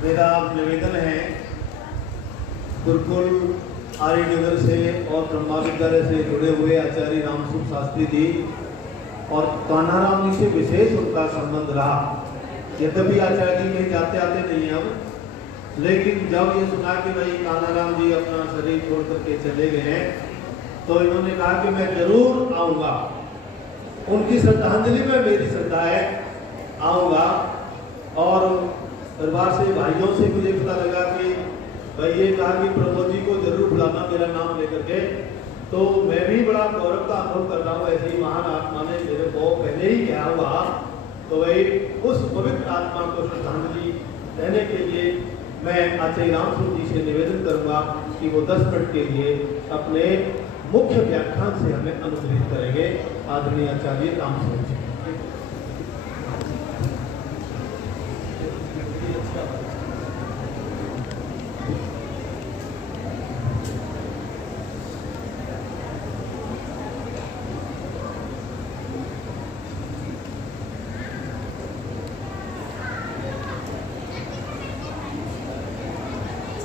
मेरा निवेदन है गुरुकुल आर्यनगर से और ब्रह्मा विद्यालय से जुड़े हुए आचार्य रामसुख शास्त्री जी और कान्हाराम जी से विशेष उनका संबंध रहा। यद्यपि आचार्य जी कहीं जाते आते नहीं अब, लेकिन जब ये सुना कि भाई कान्हाराम जी अपना शरीर छोड़ करके चले गए हैं तो इन्होंने कहा कि मैं जरूर आऊँगा। उनकी श्रद्धांजलि में मेरी श्रद्धा है, आऊँगा। और परिवार से भाइयों से मुझे पता लगा कि भाई ये कहा कि प्रमोद जी को जरूर बुलाना मेरा नाम लेकर के, तो मैं भी बड़ा गौरव का अनुभव कर रहा हूँ। ऐसे ही महान आत्मा ने मेरे को पहले ही कहा हुआ, तो भाई उस पवित्र आत्मा को श्रद्धांजलि देने के लिए मैं आचार्य रामसुख जी से निवेदन करूँगा कि वो 10 मिनट के लिए अपने मुख्य व्याख्यान से हमें अनुग्रहित करेंगे। आदरणीय आचार्य रामसुख जी।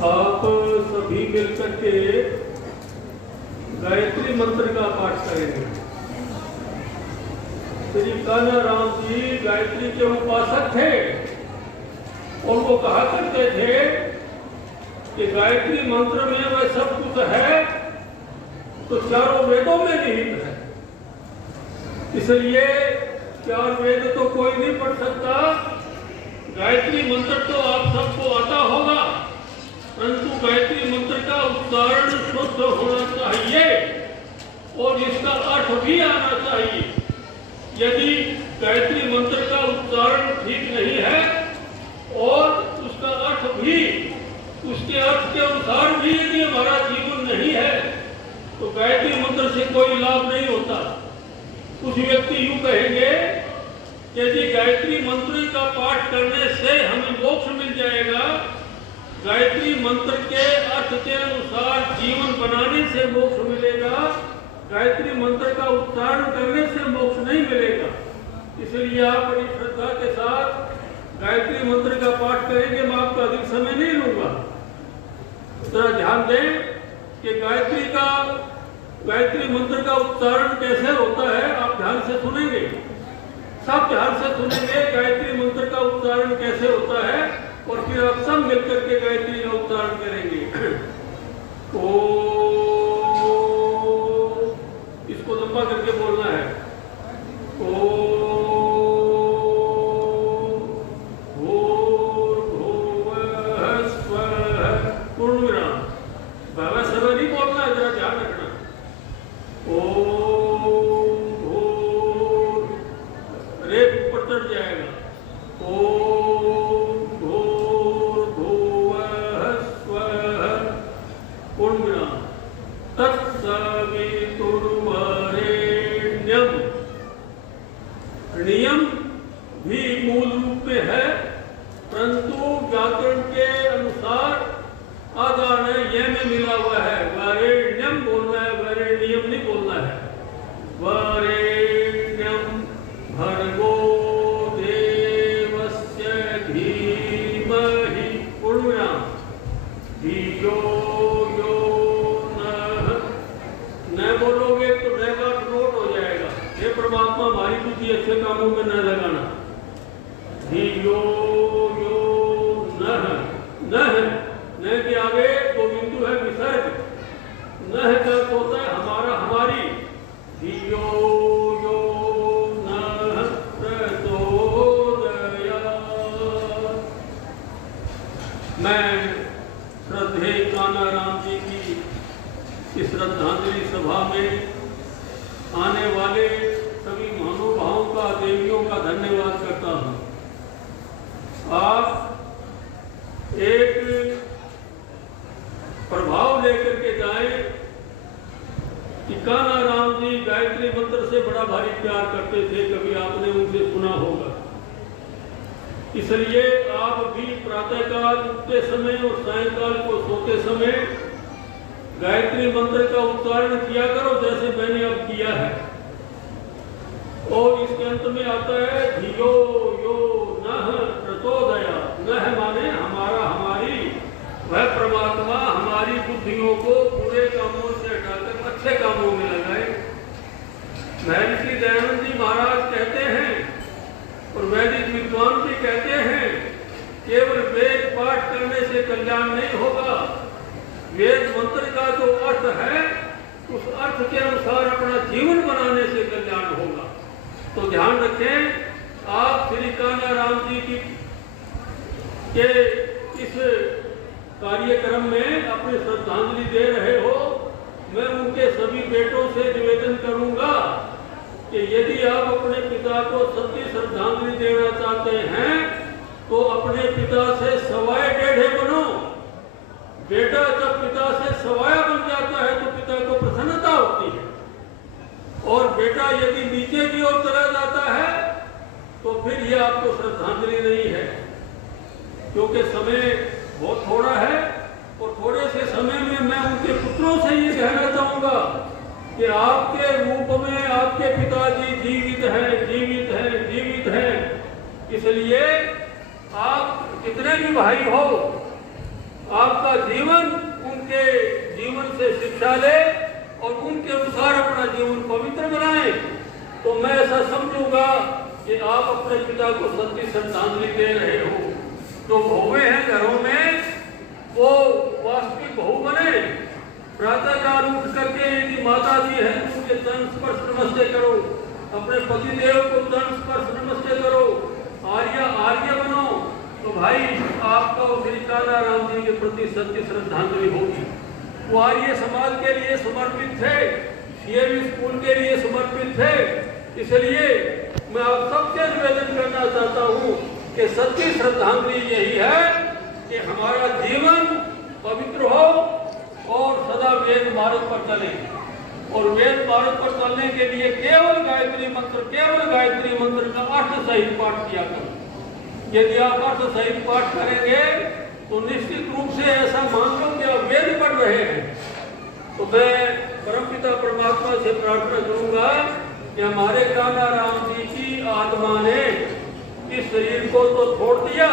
आप सभी मिलकर के गायत्री मंत्र का पाठ करेंगे। श्री कान्हाराम जी गायत्री के उपासक थे और वो कहा करते थे कि गायत्री मंत्र में वह सब कुछ है तो चारों वेदों में निहित है, इसलिए 4 वेद तो कोई नहीं पढ़ सकता। गायत्री मंत्र तो आप सबको आता होगा, परंतु गायत्री मंत्र का उच्चारण शुद्ध होना चाहिए और इसका अर्थ भी आना चाहिए। यदि गायत्री मंत्र का उच्चारण ठीक नहीं है और उसका अर्थ भी उसके अर्थ के अनुसार भी यदि हमारा जीवन नहीं है तो गायत्री मंत्र से कोई लाभ नहीं होता। कुछ व्यक्ति यूं कहेंगे यदि गायत्री मंत्र का पाठ करने से हमें मोक्ष मिल जाएगा, गायत्री मंत्र के अर्थ के अनुसार जीवन बनाने से मोक्ष मिलेगा, गायत्री मंत्र का उच्चारण करने से मोक्ष नहीं मिलेगा। इसलिए आप बड़ी श्रद्धा के साथ गायत्री मंत्र का पाठ करेंगे। मैं आपका अधिक समय नहीं लूंगा। जरा ध्यान दें कि गायत्री मंत्र का उच्चारण कैसे होता है। आप ध्यान से सुनेंगे, सब ध्यान से सुनेंगे गायत्री मंत्र का उच्चारण कैसे होता है और फिर आप सब मिलकर के गायत्री का उच्चारण करेंगे। ओ, इसको लंबा करके बोलना है। ओ पूर्ण विराम, बाबा समय नहीं बोलना, जरा ध्यान रखना। ओ रेप ऊपर चढ़ जाएगा। ओ नियम भी मूल रूप में है, परंतु व्याकरण के अनुसार आधा ये में मिला हुआ है। वरेण्यम बोलना है, वरेण्यम नहीं बोलना है। वरेण्यम भर्गो देवस्य धीमहि पूर्णविराम धियो यो न बोलोगे तो रहेगा नोट हो जाएगा। हे परमात्मा हमारी बुद्धि अच्छे कामों में न लगाना। धियो यो न के आगे 2 बिंदु है विसर्ग। न का होता है हमारा हमारी। धियो यो न प्रचोदया। मैं श्रद्धेय कान्हाराम जी की इस श्रद्धांजलि सभा में आने वाले सभी महानुभावों का, देवियों का धन्यवाद करता हूँ। आप एक प्रभाव लेकर के जाए कि कान्हाराम जी गायत्री मंत्र से बड़ा भारी प्यार करते थे, कभी आपने उनसे सुना होगा। इसलिए आप भी प्रातःकाल उठते समय और सायंकाल को सोते समय गायत्री मंत्र का उच्चारण किया करो, जैसे मैंने अब किया है। और इसके अंत में आता है धियो यो नः प्रचोदया। नः माने हमारा वह परमात्मा हमारी बुद्धियों को बुरे कामों से हटाकर अच्छे कामों में लगाए। महर्षि दयानंद जी महाराज कहते हैं और वैदिक विद्वान भी कहते हैं, केवल वेद पाठ करने से कल्याण नहीं होगा, वेद मंत्र का जो अर्थ है उस अर्थ के अनुसार अपना जीवन बनाने से कल्याण होगा। तो ध्यान रखें, आप श्री कान्हा राम जी के इस कार्यक्रम में अपनी श्रद्धांजलि दे रहे हो। मैं उनके सभी बेटों से निवेदन करूंगा कि यदि आप अपने पिता को सच्ची श्रद्धांजलि देना चाहते हैं तो अपने पिता से सवाए टेढ़े बनो। बेटा जब पिता से सवाया बन जाता है तो पिता को प्रसन्नता होती है, और बेटा यदि नीचे की ओर चला जाता है तो फिर यह आपको श्रद्धांजलि नहीं है, क्योंकि समय बहुत थोड़ा है। और थोड़े से समय में मैं उनके पुत्रों से ये कहना चाहूंगा कि आपके रूप में आपके पिताजी जीवित हैं, जीवित हैं, जीवित हैं। इसलिए आप कितने भी भाई हो, आपका जीवन उनके जीवन से शिक्षा ले और उनके अनुसार अपना जीवन पवित्र बनाए। तो मैं ऐसा समझूंगा कि आप अपने पिता को सच्ची श्रद्धांजलि दे रहे हो। जो बहुएं हैं घरों में, वो वास्तविक बहू बने। प्रातः काल उठ करके यदि माता जी है तो उनके चरण स्पर्श नमस्ते करो, अपने पति देव को चरण स्पर्श नमस्ते करो, आर्य बनो। तो भाई आपका श्री कान्हा राम जी के प्रति सच्ची श्रद्धांजलि होगी। वो आर्य समाज के लिए समर्पित थे, सीएवी स्कूल के लिए समर्पित थे। इसलिए मैं आप सबसे निवेदन करना चाहता हूँ कि सच्ची श्रद्धांजलि यही है कि हमारा जीवन पवित्र हो और सदा वेद मार्ग पर चले। और वेद मार्ग पर चलने के लिए केवल गायत्री मंत्र का अर्थ सहित पाठ किया करो। यदि आप अर्थ सहित पाठ करेंगे तो निश्चित रूप से ऐसा मान लो कि आप वेद पढ़ रहे हैं। तो मैं परमपिता परमात्मा से प्रार्थना करूंगा कि हमारे कान्हा राम जी की आत्मा ने इस शरीर को तो छोड़ दिया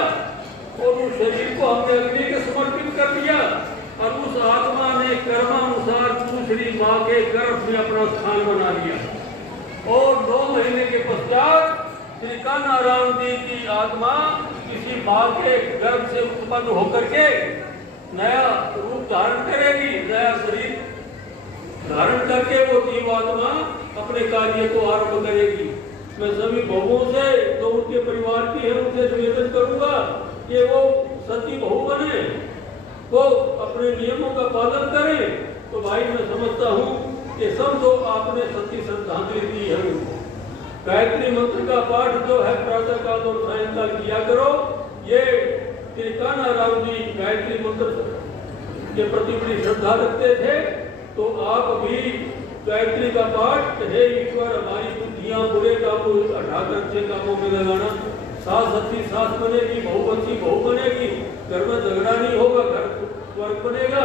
और उस शरीर को हमने अग्नि के समर्पित कर दिया, और उस आत्मा ने कर्मानुसार दूसरी माँ के गर्भ में अपना स्थान बना लिया। और 9 महीने के पश्चात श्री कान्हा राम जी की आत्मा किसी माँ के गर्भ से उत्पन्न होकर के नया रूप धारण करेगी, नया शरीर धारण करके वो जीवात्मा अपने कार्य को आरंभ करेगी। मैं सभी बहुओं से जो उनके परिवार की है उनसे निवेदन करूंगा कि वो सच्ची बहू बने, वो अपने नियमों का पालन करें। तो भाई मैं समझता हूँ कि सब जो आपने सच्ची श्रद्धांजलि दी है उनको गायत्री मंत्र का पाठ जो है प्रातः काल और सायंकाल किया करो। ये श्री कान्हा राम जी गायत्री मंत्र के प्रति बड़ी श्रद्धा रखते थे, तो आप भी गायत्री का पाठ, हे ईश्वर हमारी बुद्धियां बुरे कामों हटाकर अच्छे कामों में लगाना। सास अच्छी सास बनेगी, बहू अच्छी बहू बनेगी, घर में झगड़ा नहीं होगा, घर स्वर्ग बनेगा।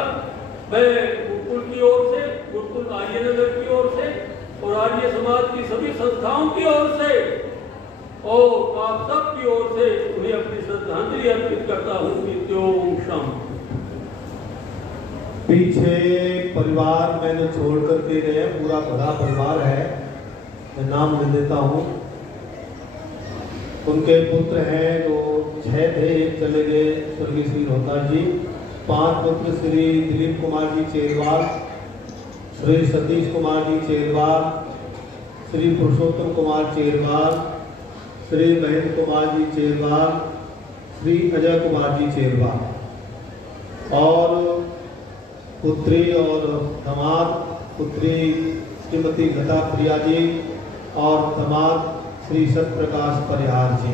मैं गुरुकुल की ओर से, गुरुकुल आर्य नगर की ओर से और आर्य समाज की सभी संस्थाओं की ओर से और आप सब की ओर से उन्हें अपनी श्रद्धांजलि अर्पित करता हूँ। नित्योम शाम। पीछे परिवार मैंने छोड़ करके गए, पूरा बड़ा परिवार है, मैं नाम ले देता हूँ। उनके पुत्र हैं जो 6 थे, एक चले गए स्वर्गीय श्री रोहतास जी। 5 पुत्र श्री दिलीप कुमार जी चेरवाल, श्री सतीश कुमार जी चेरवाल, श्री पुरुषोत्तम कुमार चेरवाल, श्री महेंद्र कुमार जी चेरवाल, श्री अजय कुमार जी चेरवाल। और पुत्री और दामाद, पुत्री श्रीमती लता प्रिया जी और दामाद श्री सत्यप्रकाश परिहार जी।